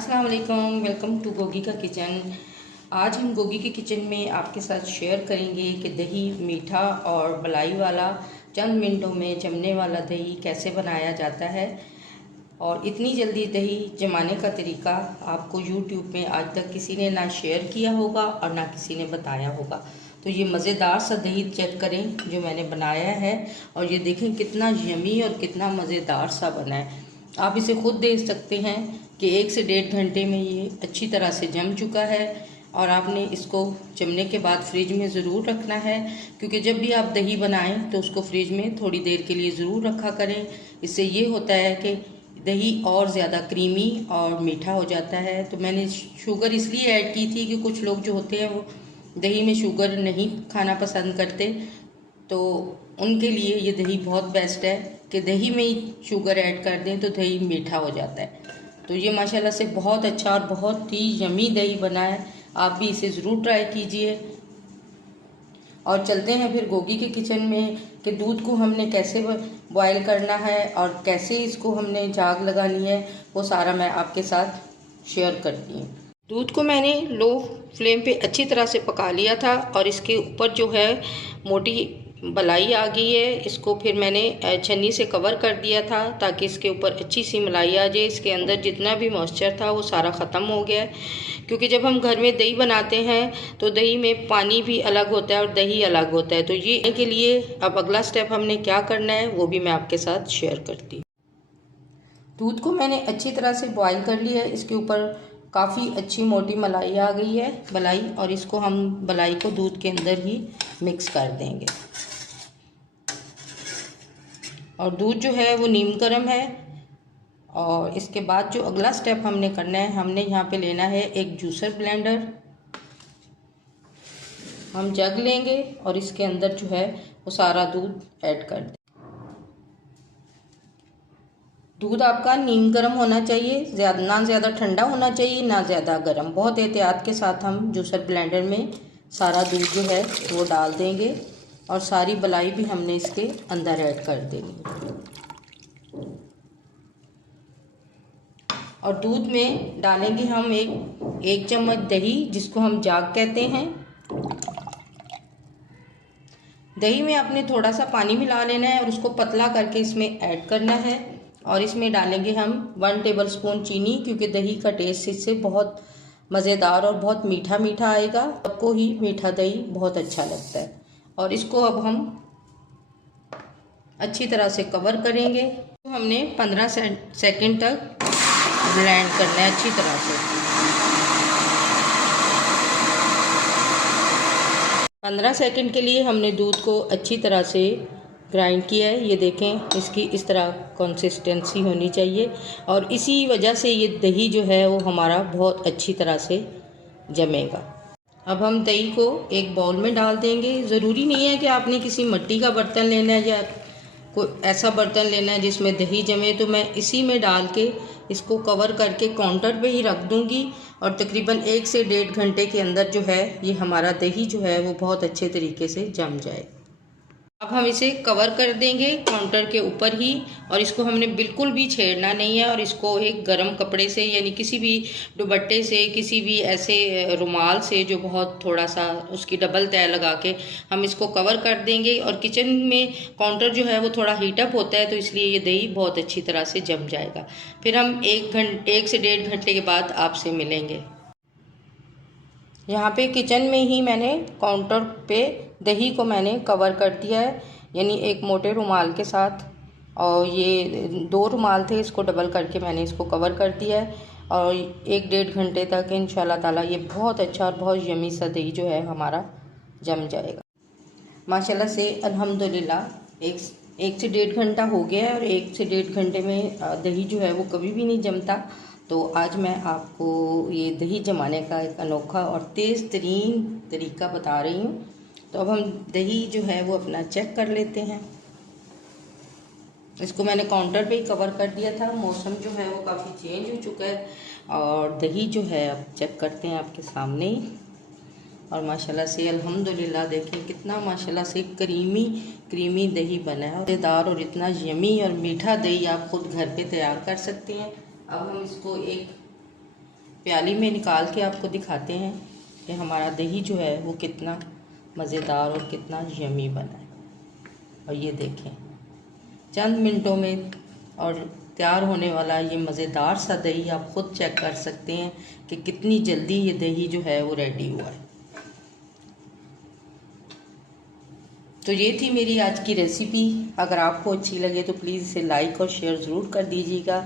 अस्सलाम वालेकुम, welcome to Gogi का किचन। आज हम गोगी के किचन में आपके साथ शेयर करेंगे कि दही मीठा और मलाई वाला चंद मिनटों में जमने वाला दही कैसे बनाया जाता है। और इतनी जल्दी दही जमाने का तरीका आपको यूट्यूब में आज तक किसी ने ना शेयर किया होगा और ना किसी ने बताया होगा। तो ये मज़ेदार सा दही चेक करें जो मैंने बनाया है, और ये देखें कितना यमी और कितना मज़ेदार सा बना है। आप इसे खुद देख सकते हैं कि 1 से 1.5 घंटे में ये अच्छी तरह से जम चुका है। और आपने इसको जमने के बाद फ्रिज में ज़रूर रखना है, क्योंकि जब भी आप दही बनाएं तो उसको फ्रिज में थोड़ी देर के लिए ज़रूर रखा करें। इससे ये होता है कि दही और ज़्यादा क्रीमी और मीठा हो जाता है। तो मैंने शुगर इसलिए ऐड की थी कि कुछ लोग जो होते हैं वो दही में शुगर नहीं खाना पसंद करते, तो उनके लिए ये दही बहुत बेस्ट है कि दही में ही शुगर ऐड कर दें तो दही मीठा हो जाता है। तो ये माशाल्लाह से बहुत अच्छा और बहुत ही यमी दही बना है। आप भी इसे ज़रूर ट्राई कीजिए। और चलते हैं फिर गोगी के किचन में कि दूध को हमने कैसे बॉयल करना है और कैसे इसको हमने झाग लगानी है, वो सारा मैं आपके साथ शेयर करती हूँ। दूध को मैंने लो फ्लेम पे अच्छी तरह से पका लिया था और इसके ऊपर जो है मोटी मलाई आ गई है। इसको फिर मैंने छन्नी से कवर कर दिया था ताकि इसके ऊपर अच्छी सी मलाई आ जाए। इसके अंदर जितना भी मॉइस्चर था वो सारा ख़त्म हो गया है, क्योंकि जब हम घर में दही बनाते हैं तो दही में पानी भी अलग होता है और दही अलग होता है। तो ये के लिए अब अगला स्टेप हमने क्या करना है वो भी मैं आपके साथ शेयर करती हूँ। दूध को मैंने अच्छी तरह से बॉयल कर लिया है। इसके ऊपर काफ़ी अच्छी मोटी मलाई आ गई है मलाई, और इसको हम मलाई को दूध के अंदर ही मिक्स कर देंगे। और दूध जो है वो नीम गर्म है। और इसके बाद जो अगला स्टेप हमने करना है, हमने यहाँ पे लेना है एक जूसर ब्लेंडर। हम जग लेंगे और इसके अंदर जो है वो सारा दूध ऐड कर दें। दूध आपका नीम गर्म होना चाहिए, ना ज़्यादा ठंडा होना चाहिए ना ज़्यादा गर्म। बहुत एहतियात के साथ हम जूसर ब्लेंडर में सारा दूध जो है वो डाल देंगे और सारी मलाई भी हमने इसके अंदर ऐड कर देंगे। और दूध में डालेंगे हम एक चम्मच दही, जिसको हम झाग कहते हैं। दही में आपने थोड़ा सा पानी मिला लेना है और उसको पतला करके इसमें ऐड करना है। और इसमें डालेंगे हम 1 टेबलस्पून चीनी, क्योंकि दही का टेस्ट इससे बहुत मज़ेदार और बहुत मीठा मीठा आएगा। सबको ही मीठा दही बहुत अच्छा लगता है। और इसको अब हम अच्छी तरह से कवर करेंगे। तो हमने 15 सेकंड तक ब्लेंड करना है अच्छी तरह से। 15 सेकंड के लिए हमने दूध को अच्छी तरह से ग्राइंड किया है। ये देखें, इसकी इस तरह कंसिस्टेंसी होनी चाहिए, और इसी वजह से ये दही जो है वो हमारा बहुत अच्छी तरह से जमेगा। अब हम दही को एक बाउल में डाल देंगे। ज़रूरी नहीं है कि आपने किसी मिट्टी का बर्तन लेना है या कोई ऐसा बर्तन लेना है जिसमें दही जमे। तो मैं इसी में डाल के इसको कवर करके काउंटर पे ही रख दूंगी, और तकरीबन 1 से 1.5 घंटे के अंदर जो है ये हमारा दही जो है वो बहुत अच्छे तरीके से जम जाए। अब हम इसे कवर कर देंगे काउंटर के ऊपर ही, और इसको हमने बिल्कुल भी छेड़ना नहीं है। और इसको एक गर्म कपड़े से, यानी किसी भी दुपट्टे से, किसी भी ऐसे रुमाल से जो बहुत थोड़ा सा उसकी डबल तह लगा के हम इसको कवर कर देंगे। और किचन में काउंटर जो है वो थोड़ा हीटअप होता है, तो इसलिए ये दही बहुत अच्छी तरह से जम जाएगा। फिर हम 1 से 1.5 घंटे के बाद आपसे मिलेंगे। यहाँ पे किचन में ही मैंने काउंटर पे दही को मैंने कवर कर दिया है, यानी एक मोटे रुमाल के साथ। और ये 2 रुमाल थे, इसको डबल करके मैंने इसको कवर कर दिया है। और 1-1.5 घंटे तक इंशाल्लाह ताला ये बहुत अच्छा और बहुत यमी सा दही जो है हमारा जम जाएगा। माशाल्लाह से अल्हम्दुलिल्लाह 1 से 1.5 घंटा हो गया है, और 1 से 1.5 घंटे में दही जो है वो कभी भी नहीं जमता। तो आज मैं आपको ये दही जमाने का एक अनोखा और तेज़ तरीन तरीका बता रही हूँ। तो अब हम दही जो है वो अपना चेक कर लेते हैं। इसको मैंने काउंटर पे ही कवर कर दिया था। मौसम जो है वो काफ़ी चेंज हो चुका है, और दही जो है अब चेक करते हैं आपके सामने ही। और माशाल्लाह से अल्हम्दुलिल्लाह देखिए कितना माशाल्लाह से क्रीमी दही बना है, मज़ेदार और इतना यमी और मीठा दही आप खुद घर पे तैयार कर सकते हैं। अब हम इसको एक प्याली में निकाल के आपको दिखाते हैं कि हमारा दही जो है वो कितना मज़ेदार और कितना यमी बना है। और ये देखें, चंद मिनटों में और तैयार होने वाला ये मज़ेदार सा दही आप ख़ुद चेक कर सकते हैं कि कितनी जल्दी ये दही जो है वो रेडी हुआ है। तो ये थी मेरी आज की रेसिपी। अगर आपको अच्छी लगे तो प्लीज़ इसे लाइक और शेयर ज़रूर कर दीजिएगा।